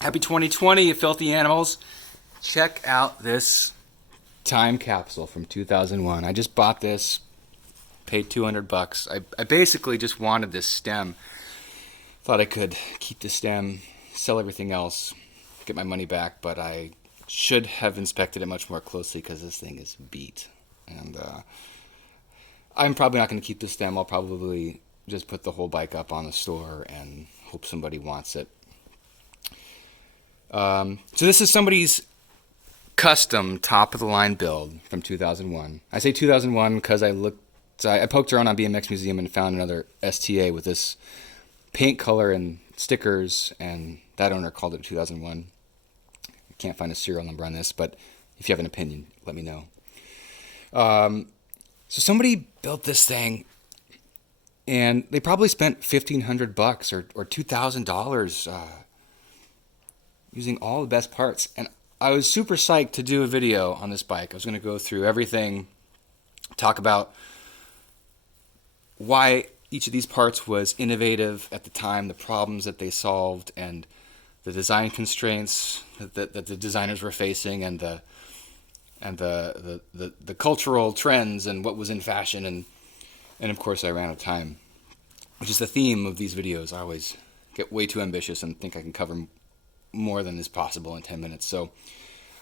Happy 2020, you filthy animals. Check out this time capsule from 2001. I just bought this, paid $200. I basically just wanted this stem. Thought I could keep the stem, sell everything else, get my money back, but I should have inspected it much more closely because this thing is beat. And I'm probably not going to keep the stem. I'll probably just put the whole bike up on the store and hope somebody wants it. So this is somebody's custom top-of-the-line build from 2001. I say 2001 because I poked around on BMX Museum and found another STA with this paint color and stickers, and that owner called it 2001. I can't find a serial number on this, but if you have an opinion, let me know. So somebody built this thing, and they probably spent $1,500 or $2,000 using all the best parts. And I was super psyched to do a video on this bike. I was going to go through everything, talk about why each of these parts was innovative at the time, the problems that they solved, and the design constraints that the designers were facing, and the cultural trends and what was in fashion, and of course I ran out of time, which is the theme of these videos. I always get way too ambitious and think I can cover more than is possible in 10 minutes. So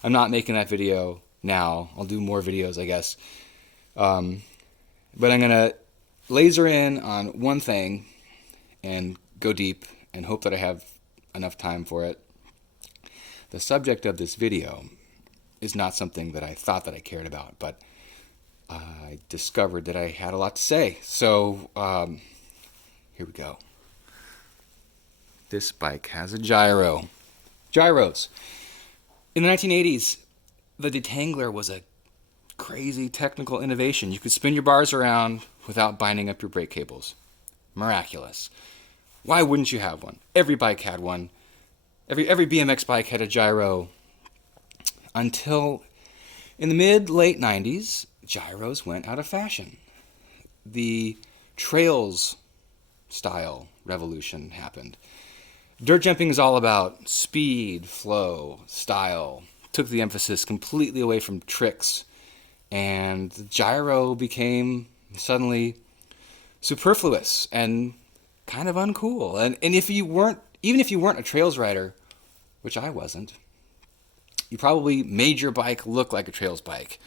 I'm not making that video now. I'll do more videos, I guess. But I'm going to laser in on one thing and go deep and hope that I have enough time for it. The subject of this video is not something that I thought that I cared about, but I discovered that I had a lot to say. So here we go. This bike has a gyro. Gyros. In the 1980s, the detangler was a crazy technical innovation. You could spin your bars around without binding up your brake cables. Miraculous. Why wouldn't you have one? Every bike had one. Every BMX bike had a gyro. Until in the mid-late 90s, gyros went out of fashion. The trails style revolution happened. Dirt jumping is all about speed, flow, style. Took the emphasis completely away from tricks, and the gyro became suddenly superfluous and kind of uncool. And even if you weren't a trails rider, which I wasn't, you probably made your bike look like a trails bike.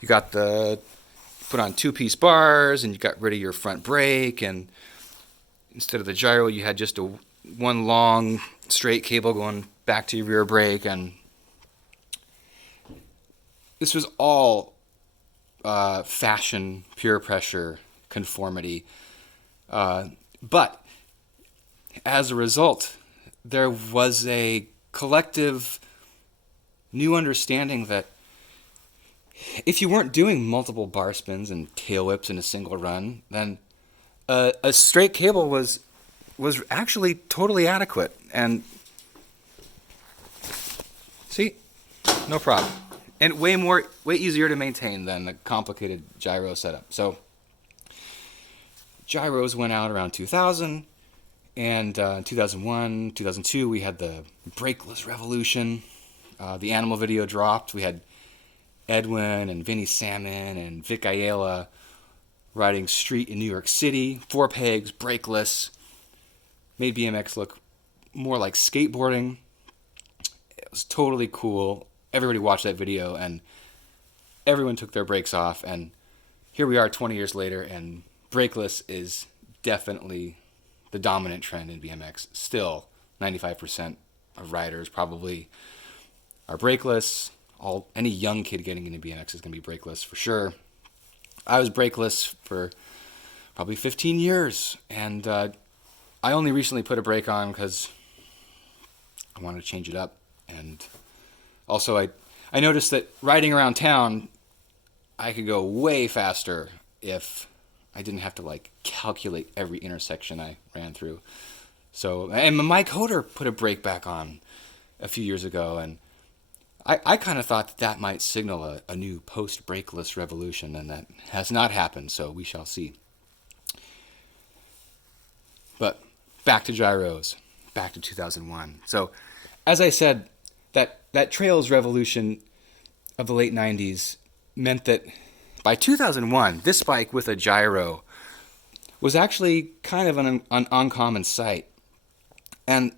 You put on two-piece bars, and you got rid of your front brake, and instead of the gyro, you had just one long straight cable going back to your rear brake. And this was all fashion, peer pressure, conformity. But as a result, there was a collective new understanding that if you weren't doing multiple bar spins and tail whips in a single run, then a straight cable was actually totally adequate. And see, no problem. And way easier to maintain than the complicated gyro setup. So gyros went out around 2000, and 2001, 2002, we had the brakeless revolution. The animal video dropped. We had Edwin and Vinnie Salmon and Vic Ayala riding street in New York City, 4 pegs, brakeless. Made BMX look more like skateboarding. It was totally cool. Everybody watched that video, and everyone took their brakes off. And here we are 20 years later, and brakeless is definitely the dominant trend in BMX. Still, 95% of riders probably are brakeless. Any young kid getting into BMX is going to be brakeless for sure. I was brakeless for probably 15 years, and I only recently put a brake on because I wanted to change it up. And also I noticed that riding around town, I could go way faster if I didn't have to calculate every intersection I ran through. So, and Mike Hoder put a brake back on a few years ago, and I kind of thought that might signal a new post-brakeless revolution, and that has not happened, so we shall see. But back to gyros, back to 2001. So as I said, that trails revolution of the late 90s meant that by 2001, this bike with a gyro was actually kind of an uncommon sight. And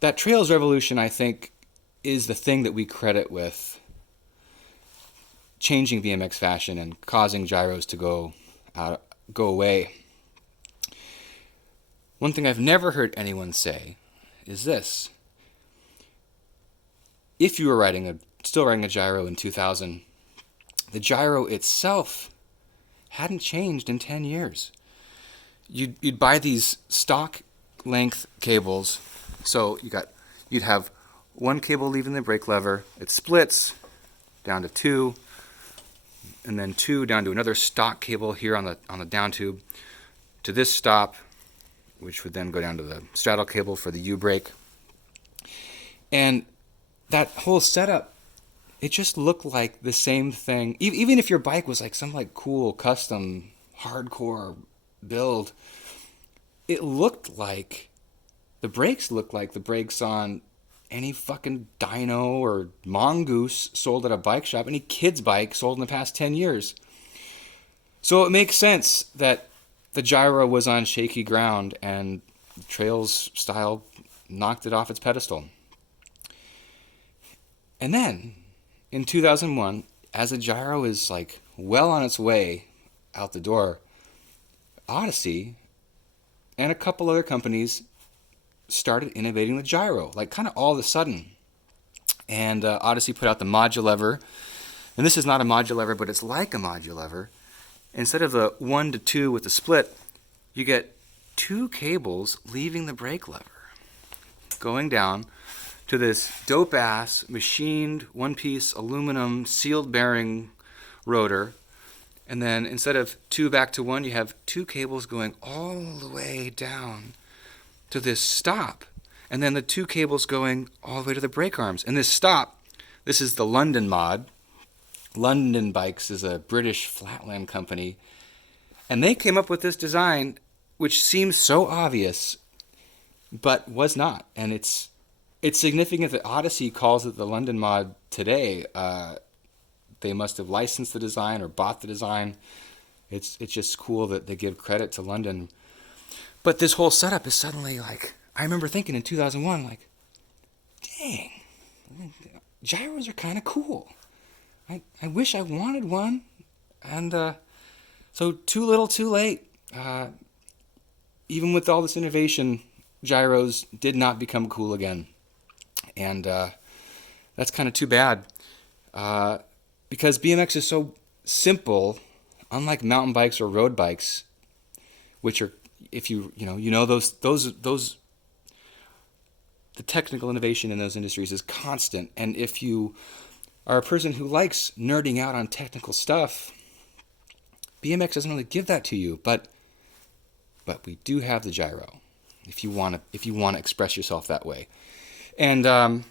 that trails revolution, I think, is the thing that we credit with changing BMX fashion and causing gyros to go away. One thing I've never heard anyone say is this. If you were still riding a gyro in 2000, the gyro itself hadn't changed in 10 years. You'd buy these stock length cables, so you'd have one cable leaving the brake lever, it splits down to two, and then two down to another stock cable here on the down tube to this stop, which would then go down to the straddle cable for the U-brake. And that whole setup, it just looked like the same thing. Even if your bike was like some like cool custom hardcore build, it looked like the brakes on any fucking dyno or mongoose sold at a bike shop, any kid's bike sold in the past 10 years. So it makes sense that the gyro was on shaky ground and Trails style knocked it off its pedestal. And then, in 2001, as the gyro is like well on its way out the door, Odyssey and a couple other companies started innovating the gyro, like kind of all of a sudden. And Odyssey put out the modulever, and this is not a modulever, but it's like a modulever. Instead of the 1 to 2 with the split, you get 2 cables leaving the brake lever, going down to this dope-ass machined one-piece aluminum sealed bearing rotor. And then instead of 2 back to 1, you have 2 cables going all the way down to this stop. And then the 2 cables going all the way to the brake arms. And this stop, this is the London mod. London Bikes is a British flatland company. And they came up with this design, which seems so obvious, but was not. And it's significant that Odyssey calls it the London mod today. They must have licensed the design or bought the design. It's just cool that they give credit to London. But this whole setup is suddenly like, I remember thinking in 2001, like, dang, gyros are kind of cool. I wish I wanted one. And so too little, too late. Even with all this innovation, gyros did not become cool again. And that's kind of too bad. Because BMX is so simple, unlike mountain bikes or road bikes, which are, if you know those the technical innovation in those industries is constant. And if you are a person who likes nerding out on technical stuff, BMX doesn't really give that to you. But we do have the gyro, if you want to express yourself that way. And I'm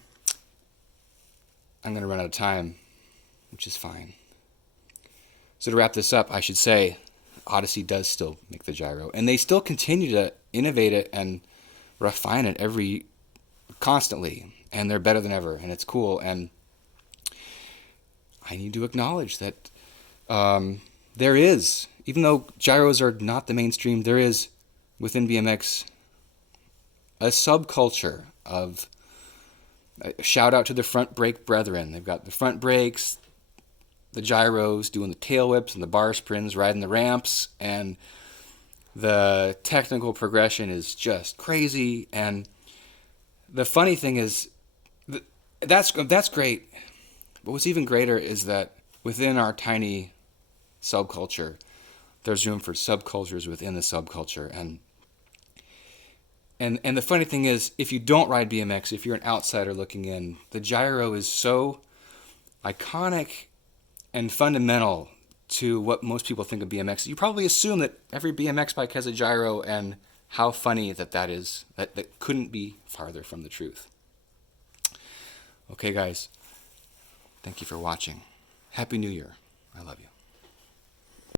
going to run out of time, which is fine. So to wrap this up, I should say Odyssey does still make the gyro, and they still continue to innovate it and refine it constantly, and they're better than ever, and it's cool. And I need to acknowledge that there is, even though gyros are not the mainstream, there is within BMX a subculture of shout out to the front brake brethren. They've got the front brakes, the gyros, doing the tail whips and the bar sprints, riding the ramps, and the technical progression is just crazy. And the funny thing is, that's great. But what's even greater is that within our tiny subculture, there's room for subcultures within the subculture. And the funny thing is, if you don't ride BMX, if you're an outsider looking in, the gyro is so iconic and fundamental to what most people think of BMX. You probably assume that every BMX bike has a gyro, and how funny that is. That couldn't be farther from the truth. Okay, guys. Thank you for watching. Happy New Year. I love you.